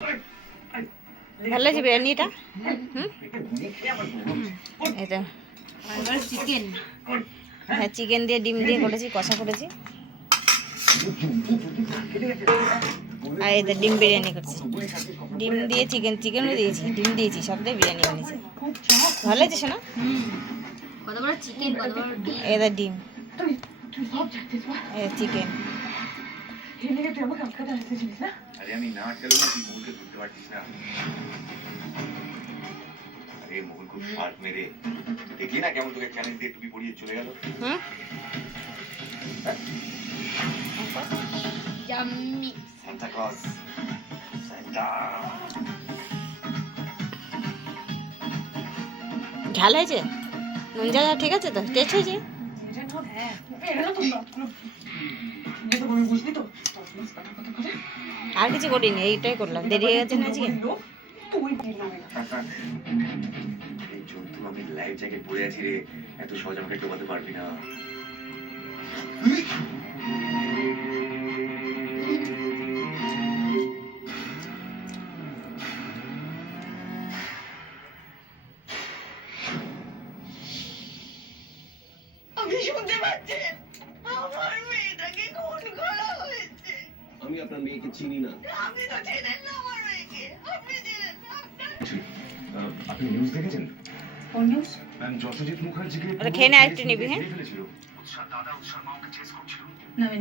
ভালো লাগছে বিরিয়ানিটা? এটা চিকেন, হ্যাঁ চিকেন দিয়ে ডিম দিয়ে করেছি, কষা করেছি। আর এটা ডিম বিরিয়ানি করছি, ডিম দিয়ে চিকেনও দিয়েছি, ডিম দিয়েছি, সব দিয়ে বিরিয়ানি বানিয়েছি। ভালো লাগছে শোনা? কত বড় চিকেন, কত বড় ডিম। এটা ডিম, এটা চিকেন। আরে আমি না আটকালে না তুই মুখে ধরতে পারছিস না। আরে মোহন খুব স্মার্ট মেরে, দেখলি না কেমন তোকে চ্যালেঞ্জ দিয়ে টুপি পরিয়ে চলে গেল। জাম্মি সান্তা ক্লজ, সান্তা। ঝাল হয়েছে? নুন ঝাল ঠিক আছে তো? টেস্ট হয়েছে? আর কিছু করিনি, এইটাই করলাম, দেরি হয়ে গেছে না আজকে। এই জন্তু, আমি লাইফ জ্যাকেট পরে আছি রে, এত সহজ আমাকে ডোবাতে পারবি না। আপনি শুনতে পাচ্ছেন? আমার মেয়েটাকে খুন করা হয়েছে। আমি আপনার মেয়েকে চিনি না। আপনি তো চেনেন না আমার মেয়েকে, আপনি চেনেন না। আপনি নিউজ দেখেছেন? কোন নিউজ? ম্যাম যশোজিৎ মুখার্জিকে ওটা খেয়ে নে, আরেকটু নিবি, হ্যাঁ? ফেলেছিল। উৎসার দাদা উৎসার মাকে চেস করছিল। না আমি